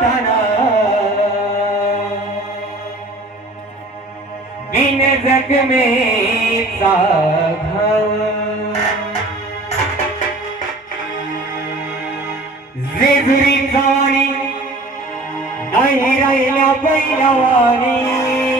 असताना बिन जखमेचा जेजुरी खाणी नाही राहिल्या पहिलवानी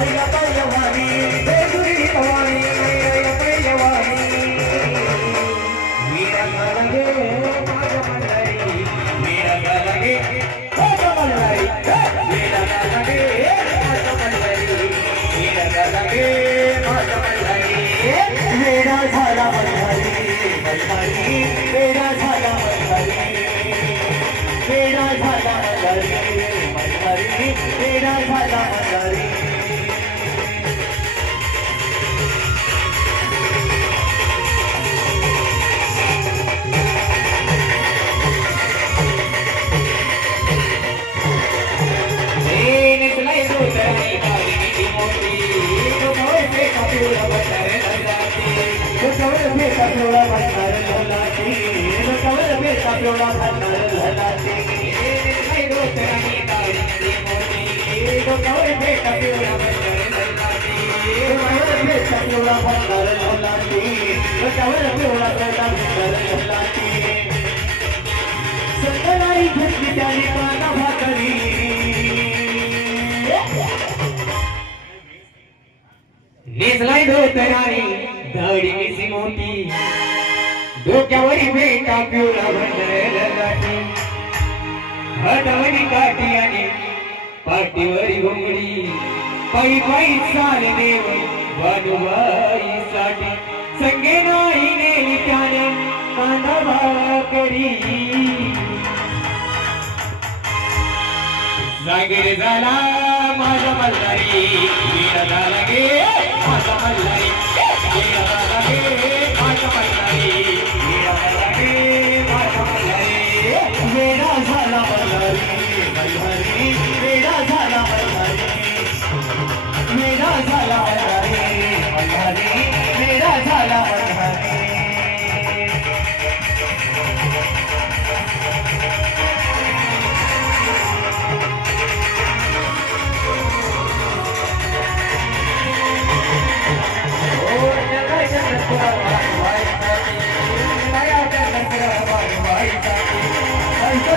पहिला पहिलवानी, बेजुरी भवानी, पहिला पहिलवानी. वीरा झाला गे, माझ्या मल्हारी. वीरा झाला गे, सकाळी घेतली त्याने काना भाकरी नेसलाय मोठी. डोक्यावरी बेटा पिवळा भंडाऱ्याला गाठी हातावरी काठी आणि पाठीवरी घोंगडी पायी पायी चाल देव वानुबाई साठी संगे नाही नेली त्यानं कांदा भावा करी. जागीर झाला माझा मल्हारी झाला गे माझा मल्हारी. पैसा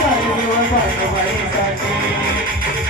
चालू